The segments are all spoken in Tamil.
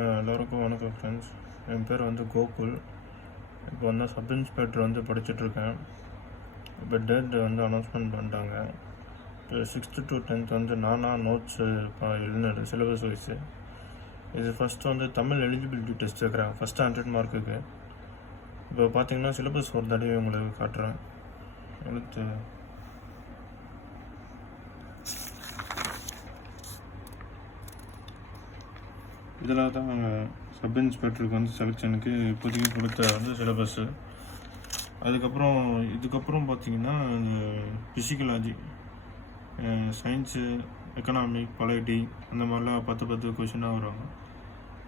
எல்லோருக்கும் வணக்கம் ஃப்ரெண்ட்ஸ். என் பேர் வந்து கோகுல். இப்போ வந்து சப் இன்ஸ்பெக்டர் வந்து படிச்சுட்ருக்கேன். இப்போ டேட் வந்து அனௌன்ஸ்மெண்ட் பண்ணிட்டாங்க. இப்போ 6th to 10th வந்து நானாக நோட்ஸு எழுதினது சிலபஸ் வைஸு. இது ஃபஸ்ட்டு வந்து தமிழ் எலிஜிபிலிட்டி டெஸ்ட் வைக்கிறேன் ஃபஸ்ட்டு 100 மார்க்குக்கு. இப்போ பார்த்தீங்கன்னா சிலபஸ் ஒரு தடவை உங்களுக்கு காட்டுறேன். எழுத்து இதில் தான் சப் இன்ஸ்பெக்டருக்கு வந்து செலெக்ஷனுக்கு இப்போதைக்கு கொடுத்த வந்து சிலபஸ்ஸு. இதுக்கப்புறம் பார்த்தீங்கன்னா ஃபிசிக்கலாஜி, சயின்ஸு, எக்கனாமிக், பொலிட்டி அந்த மாதிரிலாம் 10 கொஷினாக வருவாங்க.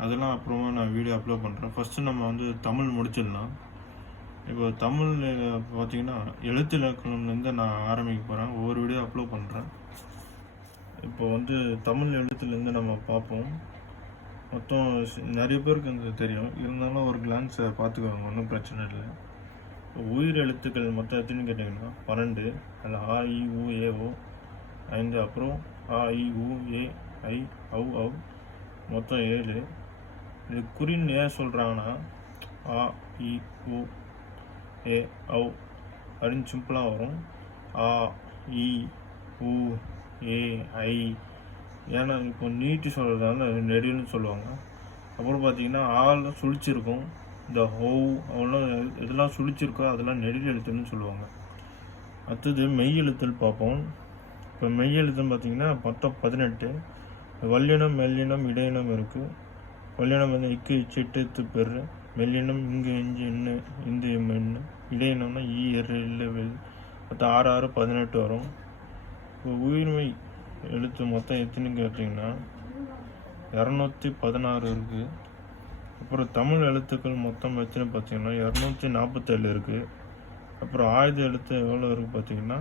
அதெல்லாம் அப்புறமா நான் வீடியோ அப்லோட் பண்ணுறேன். ஃபஸ்ட்டு நம்ம வந்து தமிழ் முடிச்சிடலாம். இப்போ தமிழ் பார்த்தீங்கன்னா எழுத்து இலக்கணம்லேருந்து நான் ஆரம்பிக்க போகிறேன். ஒவ்வொரு வீடியோ அப்லோட் பண்ணுறேன். இப்போ வந்து தமிழ் எழுத்துலேருந்து நம்ம பார்ப்போம். மொத்தம் நிறைய பேருக்கு வந்து தெரியும், இருந்தாலும் ஒரு கிளான்ஸை பார்த்துக்குவாங்க, ஒன்றும் பிரச்சனை இல்லை. உயிர் எழுத்துக்கள் மொத்தம் எத்தனைன்னு கேட்டிங்கன்னா 12. அதில் ஆ இ உ ஏ ஓ 5, அப்புறம் ஆ இ உ ஏ ஐ ஔ ஔ மொத்தம் 7. இது குறின்னு ஏன் சொல்கிறாங்கன்னா ஆ இ உ ஏ ஔ அப்படின்னு சிம்பிளாக வரும். ஆ இ உ ஏ ஐ, ஏன்னா இப்போ நீட்டி சொல்கிறதால நெடில்னு சொல்லுவாங்க. அப்புறம் பார்த்தீங்கன்னா ஆள் சுழிச்சிருக்கும், இந்த ஹோவ் அவ்வளோ இதெல்லாம் சுழிச்சிருக்கோ அதெல்லாம் நெடில் எழுத்துன்னு சொல்லுவாங்க. அடுத்தது மெய் எழுத்துன்னு பார்ப்போம். இப்போ மெய் எழுத்துன்னு பார்த்தீங்கன்னா மொத்தம் 18. வல்லினம், மெல்லினம், இடையினம் இருக்குது. வல்லினம் வந்து இக்கு இச்சு இட்டு இத்து பெரு, மெல்லினம் இங்கு இஞ்சு இன்னு இந்த இம்மு, இடையினம்னா ஈ எரு இல்லை வெல், மொத்தம் 6 18 வரும். இப்போ உயிர்மை எழுத்து மொத்தம் எத்தனைன்னு கேட்டிங்கன்னா 216 இருக்குது. அப்புறம் தமிழ் எழுத்துக்கள் மொத்தம் எத்தனை பார்த்தீங்கன்னா 247 இருக்குது. அப்புறம் ஆயுத எழுத்து எவ்வளோ இருக்குது பார்த்தீங்கன்னா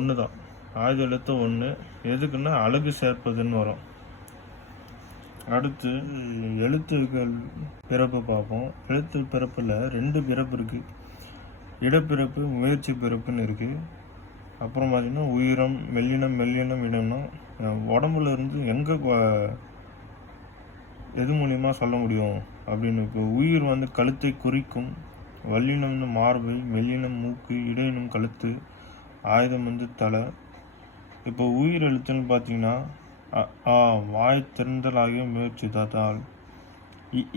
1 தான். ஆயுத எழுத்து 1. எதுக்குன்னா அழகு சேர்ப்பதுன்னு வரும். அடுத்து எழுத்துக்கள் பிறப்பு பார்ப்போம். எழுத்து பிறப்பில் 2 பிறப்பு இருக்குது. இடப்பிறப்பு, முயற்சி பிறப்புன்னு இருக்குது. அப்புறம் பார்த்திங்கன்னா உயிரம், மெல்லினம், இடம்னா உடம்புல இருந்து எங்கே எது மூலிமா சொல்ல முடியும் அப்படின்னு. இப்போ உயிர் வந்து கழுத்தை குறிக்கும், வல்லினம் மார்பு, மெல்லினம் மூக்கு, இடையினம் கழுத்து, ஆயுதம் வந்து தலை. இப்போ உயிர் எழுத்துன்னு பார்த்தீங்கன்னா வாய் திறந்தலாகிய முயற்சி தாத்தால்,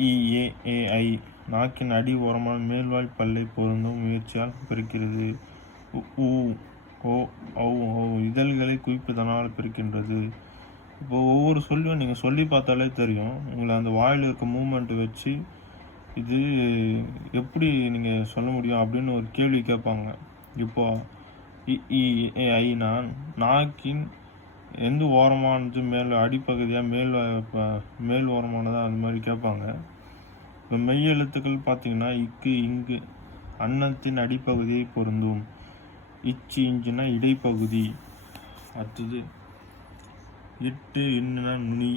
இ ஏ ஏ ஐ நாக்கின் அடி ஓரமான மேல்வாய் பல்லை பொருந்தும் முயற்சியால் பிறக்கிறது. உ ஓ ஔ ஔ இதழ்களை குவிப்பதனால் பிறக்கின்றது. இப்போ ஒவ்வொரு சொல்லியும் நீங்கள் சொல்லி பார்த்தாலே தெரியும், உங்களை அந்த வாயில் இருக்க மூமெண்ட்டு வச்சு இது எப்படி நீங்கள் சொல்ல முடியும் அப்படின்னு ஒரு கேள்வி கேட்பாங்க. இப்போ ஐனா நாக்கின் எந்த ஓரமானது மேல் அடிப்பகுதியாக மேல் ஓரமானதாக அந்த மாதிரி கேட்பாங்க. இப்போ மெய் எழுத்துக்கள் பார்த்தீங்கன்னா இக்கு இங்கு அன்னத்தின் அடிப்பகுதியை பொருந்தும், இச்சு இஞ்சுனா இடைப்பகுதி. அடுத்தது இட்டு இன்னுனா நுனி,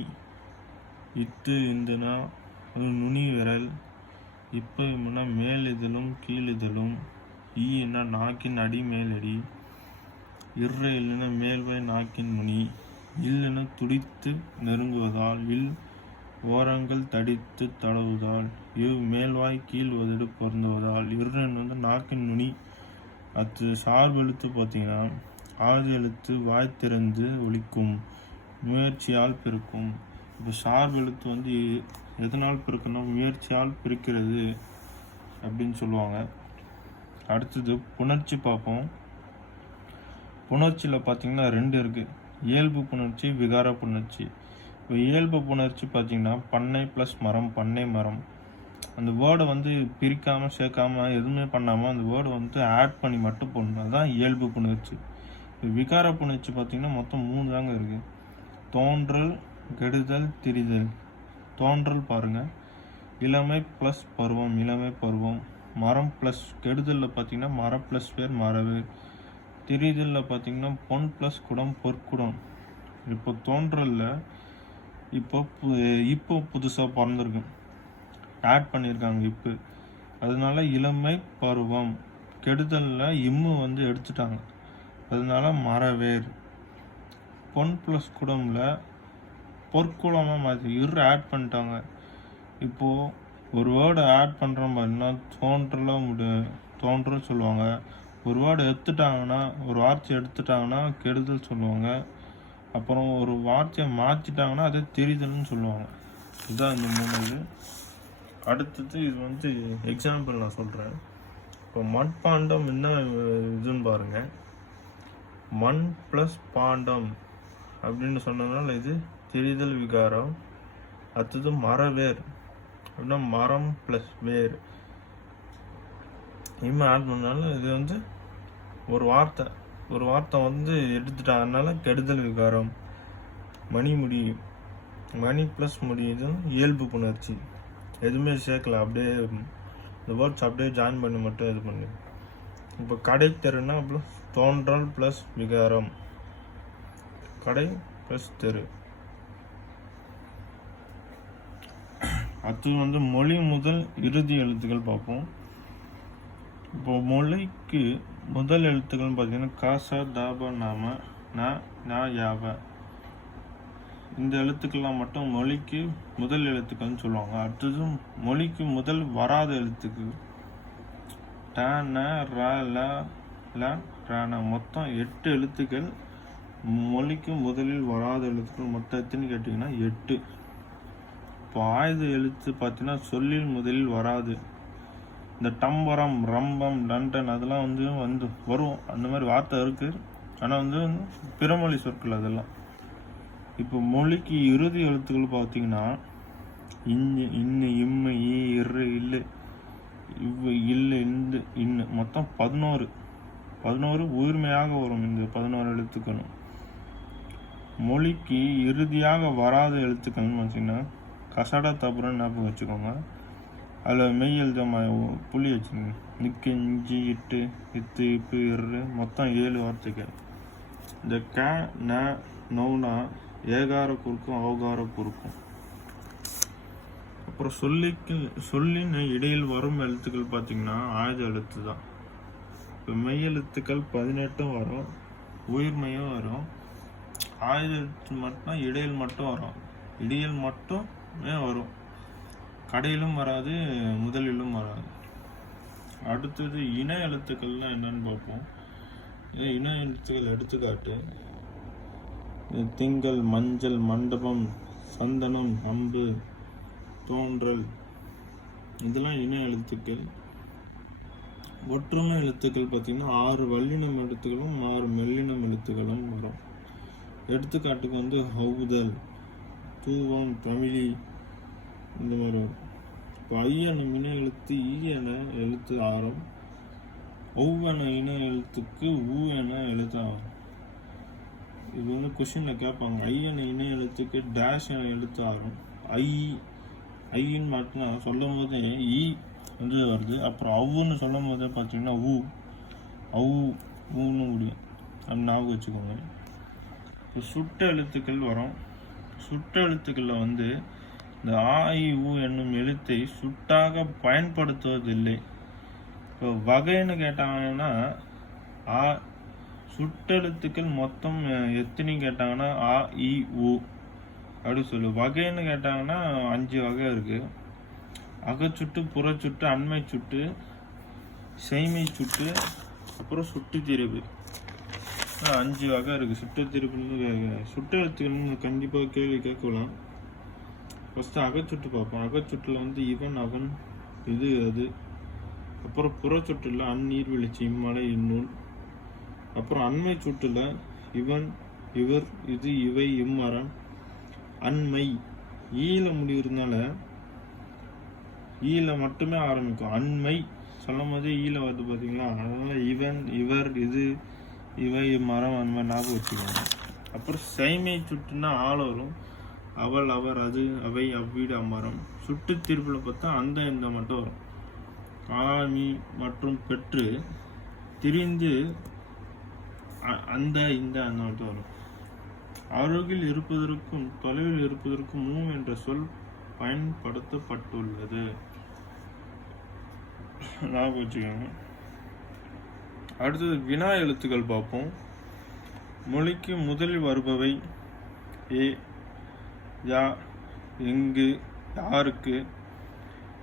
இத்து இந்துனா நுனி விரல், இப்போ இம்முன்னா மேல் இதழும் கீழ் இதழும், ஈன்னா நாக்கின் அடி மேலடி, இர்ற இல்லைன்னா மேல்வாய் நாக்கின் நுனி, இல்லைன்னா துடித்து நெருங்குவதால், இல் ஓரங்கள் தடித்து தடவுவதால், மேல்வாய் கீழ் உதடு பொருந்துவதால், இர்றன்னு வந்து நாக்கின் நுனி. அது சார்பு எழுத்து பார்த்தீங்கன்னா ஆதி எழுத்து வாய் திறந்து ஒலிக்கும், முயற்சியால் பிறக்கும். இப்போ சார்பு எழுத்து வந்து எதனால் பிறக்கணும், முயற்சியால் பிறக்கிறது அப்படின்னு சொல்லுவாங்க. அடுத்தது புணர்ச்சி பார்ப்போம். புணர்ச்சியில் பார்த்தீங்கன்னா 2 இருக்குது. இயல்பு புணர்ச்சி, விகார புணர்ச்சி. இப்போ இயல்பு புணர்ச்சி பார்த்தீங்கன்னா பண்ணை ப்ளஸ் மரம், பண்ணை மரம். அந்த வேர்டை வந்து பிரிக்காமல் சேர்க்காமல் எதுவுமே பண்ணாமல் அந்த வேர்டை வந்து ஆட் பண்ணி மட்டும் போடணும், அதுதான் இயல்பு புணர்ச்சி. விகார புணர்ச்சி பார்த்திங்கன்னா மொத்தம் 3 தாங்க இருக்குது. தோன்றல், கெடுதல், திரிதல். தோன்றல் பாருங்கள், இளமை ப்ளஸ் பருவம், இளமை பருவம். மரம் ப்ளஸ் கெடுதலில் பார்த்திங்கன்னா மர ப்ளஸ் பேர் மரவு. திரிதலில் பார்த்திங்கன்னா பொன் ப்ளஸ் குடம், பொற்குடம். இப்போ தோன்றலில் இப்போ புதுசாக பிறந்திருக்கு, ஆட் பண்ணியிருக்காங்க இப்போ, அதனால இளமை பருவம். கெடுதலில் இம்மு வந்து எடுத்துட்டாங்க, அதனால மரவேர். பொன் ப்ளஸ் குடமில் பொற்குளமாக மாற்றி ஆட் பண்ணிட்டாங்க. இப்போது ஒரு வேர்டை ஆட் பண்ணுறோம் பார்த்தீங்கன்னா தோன்றல் சொல்லுவாங்க. ஒரு வேர்டை எடுத்துட்டாங்கன்னா, ஒரு வார்த்தையை எடுத்துட்டாங்கன்னா கெடுதல் சொல்லுவாங்க. அப்புறம் ஒரு வார்த்தையை மாற்றிட்டாங்கன்னா அதை தெரிதல்னு சொல்லுவாங்க. இதுதான் இந்த 3 இது. அடுத்தது இது எக்ஸாம்பிள் நான் சொல்கிறேன். இப்போ மண்பாண்டம் என்ன இதுன்னு பாருங்கள். மண் ப்ளஸ் பாண்டம் அப்படின்னு சொன்னதுனால இது தெரிதல் விகாரம். அடுத்தது மரவேர் அப்படின்னா மரம் ப்ளஸ் வேர் இனிமேல் ஆட் பண்ணாலும் இது ஒரு வார்த்தை எடுத்துட்டாங்கனால கெடுதல் விகாரம். மணிமுடி மணி ப்ளஸ் முடி இது இயல்பு புணர்ச்சி. எதுவுமே சேர்க்கல, அப்படியே இந்த வேர்ட்ஸ் அப்படியே ஜாயின் பண்ணி மட்டும் இது பண்ணு. இப்போ கடை தெருன்னா ப்ளஸ் தோன்றல் ப்ளஸ் விகாரம். கடை ப்ளஸ் தெரு. அடுத்தது மொழி முதல் இறுதி எழுத்துக்கள் பார்ப்போம். இப்போ மொழிக்கு முதல் எழுத்துக்கள் பார்த்தீங்கன்னா காசா தாபா நாம நா யாவ. இந்த எழுத்துக்கள்லாம் மட்டும் மொழிக்கு முதல் எழுத்துக்கள்னு சொல்லுவாங்க. அடுத்தது மொழிக்கு முதல் வராத எழுத்துக்கு ட ந ர ல ல ர ந. மொத்தம் 8 எழுத்துக்கள் மொழிக்கு முதலில் வராத எழுத்துக்கள். மொத்தம் எத்தனை கேட்டிங்கன்னா 8. இப்போ ஆயுத எழுத்து பார்த்தீங்கன்னா சொல்லில் முதலில் வராது. இந்த டம்பரம் ரம்பம் டண்டன் அதெல்லாம் வரும். அந்த மாதிரி வார்த்தை இருக்குது. ஆனால் பிறமொழி சொற்கள் அதெல்லாம். இப்போ மொழிக்கு இறுதி எழுத்துக்கள் பார்த்தீங்கன்னா இன்னு இன்னு இம்மு ஈ இரு இல்லு இவ்வு இல்லு இந்து இன்னு. மொத்தம் 11 உயிர்மையாக வரும். இந்த 11 எழுத்துக்களும் மொழிக்கு இறுதியாக வராத எழுத்துக்கள்னு பார்த்தீங்கன்னா கசடா தப்புறன்னு ஞாபகம் வச்சுக்கோங்க. அதில் மெய் எழுத புள்ளி வச்சுக்கோங்க. நிக்கு இஞ்சி இட்டு இத்து இப்பு இரு. மொத்தம் 7 வார்த்தைகள். இந்த க ந நௌனா ஏகார குறுக்கும் அவகார குறுக்கும். அப்புறம் சொல்லின் இடையில் வரும் எழுத்துக்கள் பார்த்தீங்கன்னா ஆயுத எழுத்து தான். இப்போ மெய் எழுத்துக்கள் 18 வரும், உயிர்மையும் வரும். ஆயுத எழுத்து மட்டும் இடையில் மட்டும் வரும். இடையில் மட்டுமே வரும், கடையிலும் வராது, முதலிலும் வராது. அடுத்தது இன எழுத்துக்கள்லாம் என்னன்னு பார்ப்போம். இன எழுத்துக்கள் எடுத்துக்காட்டு திங்கள் மஞ்சள் மண்டபம் சந்தனம் அம்பு தோன்றல். இதெல்லாம் இன எழுத்துக்கள். ஒற்றுமை எழுத்துக்கள் பார்த்தீங்கன்னா 6 வல்லினம் எழுத்துக்களும் 6 மெல்லினம் எழுத்துக்களும் வரும். எடுத்துக்காட்டுக்கு ஹவுதல் தூவம் தமிழி இந்த மாதிரி வரும். இப்போ ஐ என இன எழுத்து ஈ என எழுத்து ஆரம். ஒவ் என இன எழுத்துக்கு ஊ என எழுத்து ஆரம். இது கொஸ்டினில் கேட்பாங்க. ஐ என இன எழுத்துக்கு டேஷ் என எழுத்து ஆரம். ஐன்னு மட்டும் சொல்லும் போதே ஈ வருது. அப்புறம் அவ்வுன்னு சொல்லும் போதே பார்த்தீங்கன்னா ஊன்னு முடியும். அப்படி ஞாபகம் வச்சுக்கோங்க. இப்போ சுட்ட எழுத்துக்கள் வரும். சுட்ட எழுத்துக்களில் இந்த ஆ இ ஊ என்னும் எழுத்தை சுட்டாக பயன்படுத்துவதில்லை. இப்போ வகைன்னு கேட்டாங்கன்னா சுட்டெழுத்துக்கள் மொத்தம் எத்தனை கேட்டாங்கன்னா ஆ இ ஊ அப்படி சொல்லு. வகைன்னு கேட்டாங்கன்னா 5 வகை இருக்கு. அகச்சுட்டு, புறச்சுட்டு, அண்மை சுட்டு, செய்மை சுட்டு, அப்புறம் சுட்டு திரிவு. 5 வகை இருக்கு. சுட்டு திரிவுன்னு சுட்டெழுத்துக்கள் கண்டிப்பாக கேள்வி கேட்கலாம். ஃபர்ஸ்ட் அகச்சுட்டு பார்ப்போம். அகச்சுட்டில் இவன் அவன் இது அது. அப்புறம் புறச்சுட்டில் அந்நீர் வெளிச்சி இம்மலை இந்நூல். அப்புறம் அண்மை சுட்டில் இவன் இவர் இது இவை இம்மரம். அண்மை ஈல முடிகிறதுனால ஈல மட்டுமே ஆரம்பிக்கும். அண்மை சொல்லும் போதே ஈல வருது பார்த்தீங்களா. அதனால இவன் இவர் இது இவை இம்மரம் அண்மை ஞாபகம் வச்சுக்கோங்க. அப்புறம் செய்மை சுட்டுன்னா ஆள் வரும். அவள் அவர் அது அவை அவ்வீடு அம்மரம். சுட்டு திருப்பில் பார்த்தா அந்த இந்த மட்டும் வரும். ஆமி மற்றும் பெற்று திரிந்து அந்த இந்த அந்த மட்டும் வரும். அருகில் இருப்பதற்கும் தொலைவில் இருப்பதற்கும் மூ என்ற சொல் பயன்படுத்தப்பட்டுள்ளது. ஞாபகம் வச்சுக்கோங்க. அடுத்தது வினா எழுத்துக்கள் பார்ப்போம். மொழிக்கு முதலில் வருபவை ஏ யா, எங்கு, யாருக்கு.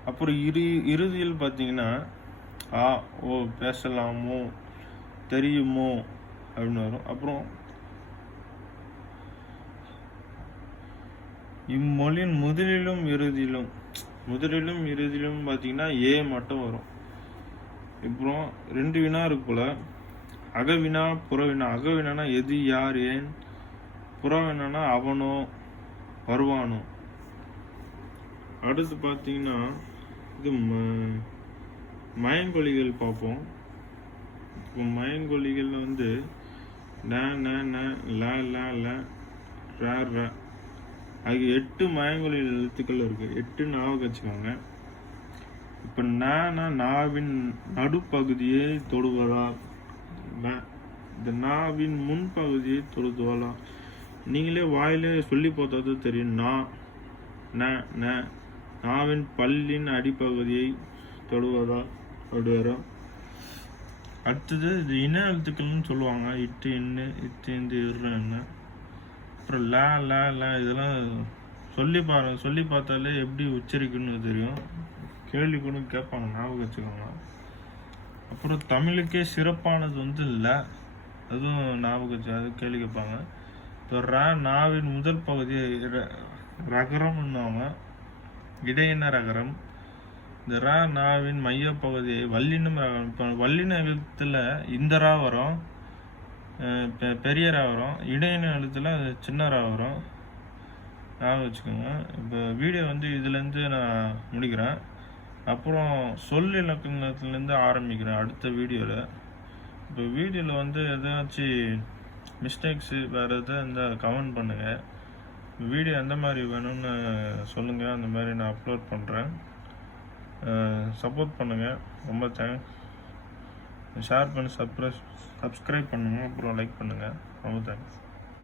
அப்புறம் இறுதியில் பார்த்தீங்கன்னா ஆ, ஓ, பேசலாமோ, தெரியுமோ அப்படின்னு வரும். அப்புறம் இம்மொழியின் முதலிலும் இறுதியிலும் பார்த்தீங்கன்னா ஏ மட்டும் வரும். அப்புறம் 2 வினா இருக்கு போல. அகவினா, புறவினா. அகவினானா எது, யார், ஏன். புறவினானா அவனோ, வருவானோ. அடுத்து பார்த்தீங்கன்னா இது மயங்கொலிகள் பார்ப்போம். இப்போ மயங்கொலிகள் வந்து ந, ந, ந, ல, ல, ல, ர, ர ஆகிய 8 மயங்கொலி எழுத்துக்கள் இருக்கு. 8 ஞாபகம் வச்சுக்கோங்க. இப்போ நாவின் நடுப்பகுதியை தொடுவதால், இந்த நாவின் முன்பகுதியை தொடுவதாலா. நீங்களே வாயிலே சொல்லி பார்த்தா தெரியும். நாவின் பல்லின் அடிப்பகுதியை தொடுவதால் அப்படி வரும். அடுத்தது இது இன எழுத்துக்கள்னு சொல்லுவாங்க. இட்டு, இன்னு, இட்டு, இந்து, இரு. அப்புறம் ல இதெல்லாம் சொல்லி பார்த்தாலே எப்படி உச்சரிக்கணும்னு தெரியும். கேள்வி கூட கேட்பாங்க, ஞாபகம் வச்சுக்கோங்க. அப்புறம் தமிழுக்கே சிறப்பானது வந்து ல, அதுவும் ஞாபகம் வச்சு அது கேள்வி கேட்பாங்க. இப்போ நாவின் முதல் பகுதி ரகரம்னுவாங்க, இடையின ரகரம். இந்த நாவின் மைய பகுதி வல்லினம் ரகரம். இப்போ வல்லின எழுத்துல இந்த ரா வரும், பெரிய ரா வரும். இடையின எழுத்துல சின்ன ரா வரும். ஞாபகம் வச்சுக்கோங்க. இப்போ வீடியோ வந்து இதுலேருந்து நான் முடிக்கிறேன். அப்புறம் சொல் இலக்கணத்துலேருந்து ஆரம்பிக்கிறேன் அடுத்த வீடியோவில். இப்போ வீடியோவில் வந்து ஏதாச்சும் மிஸ்டேக்ஸு வேறு எதாவது இருந்தால் கமெண்ட் பண்ணுங்கள். வீடியோ எந்த மாதிரி வேணும்னு சொல்லுங்கள், அந்த மாதிரி நான் அப்லோட் பண்ணுறேன். சப்போர்ட் பண்ணுங்கள். ரொம்ப தேங்க்ஸ். ஷேர் பண்ணி சப்ஸ்கிரைப் பண்ணுங்கள். அப்புறம் லைக் பண்ணுங்கள். ரொம்ப தேங்க்ஸ்.